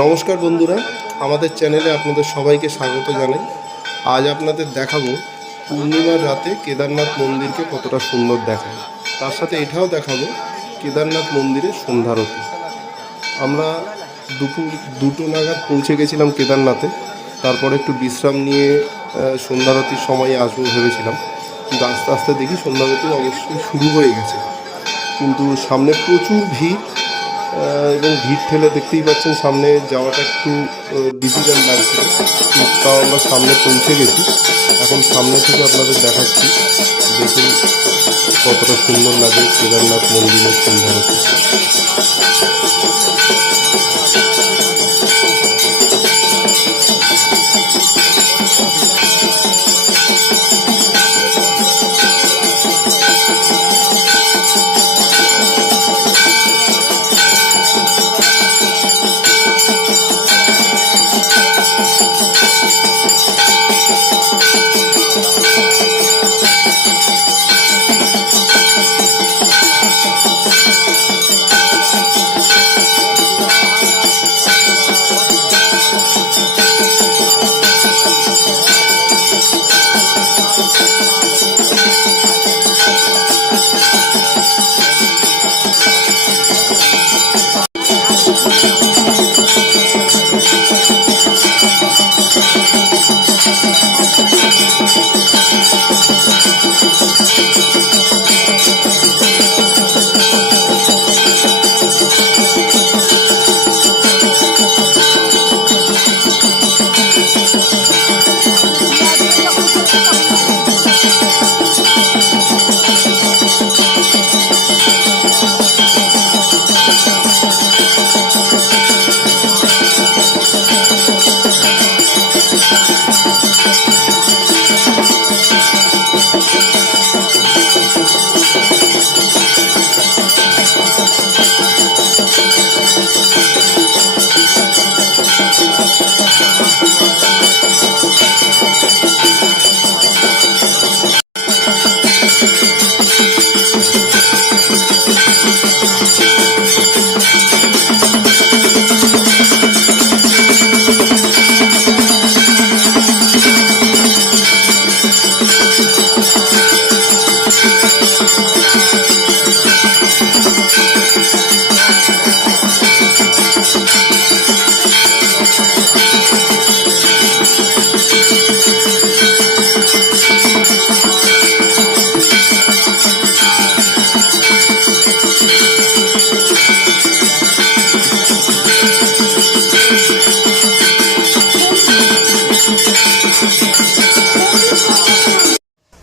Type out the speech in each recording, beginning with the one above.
নমস্কার বন্ধুরা, আমাদের চ্যানেলে আপনাদের সবাইকে স্বাগত জানাই। আজ আপনাদের দেখাবো পূর্ণিমার রাতে কেদারনাথ মন্দিরকে কতটা সুন্দর দেখায়। তার সাথে এটাও দেখাবো কেদারনাথ মন্দিরের সন্ধ্যারতি। আমরা দুপুর 2টো নাগাদ পৌঁছে গেছিলাম কেদারনাথে। তারপরে একটু বিশ্রাম নিয়ে সন্ধ্যারতির সময় আসবো ভেবেছিলাম, কিন্তু আস্তে আস্তে দেখি সন্ধ্যারতি অবশ্যই শুরু হয়ে গেছে। কিন্তু সামনে প্রচুর ভিড় এবং ভিড় ঠেলে দেখতেই পাচ্ছেন সামনে যাওয়াটা একটু ডিফিকাল্ট লাগছে। তাও আমরা সামনে পৌঁছে গেছি। এখন সামনে থেকে আপনাদের দেখাচ্ছি, দেখুন কতটা সুন্দর লাগে কেদারনাথ মন্দিরের সন্ধ্যারতি।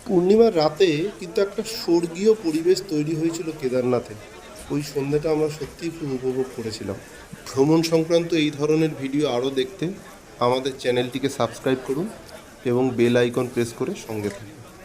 পূর্ণিমার রাতে কিন্তু একটা স্বর্গীয় পরিবেশ তৈরি হয়েছিল কেদারনাথে। ওই সন্ধ্যাটা আমরা সত্যিই খুব উপভোগ করেছিলাম। ভ্রমণ সংক্রান্ত এই ধরনের ভিডিও আরও দেখতে আমাদের চ্যানেলটিকে সাবস্ক্রাইব করুন এবং বেল আইকন প্রেস করে সঙ্গে থাকুন।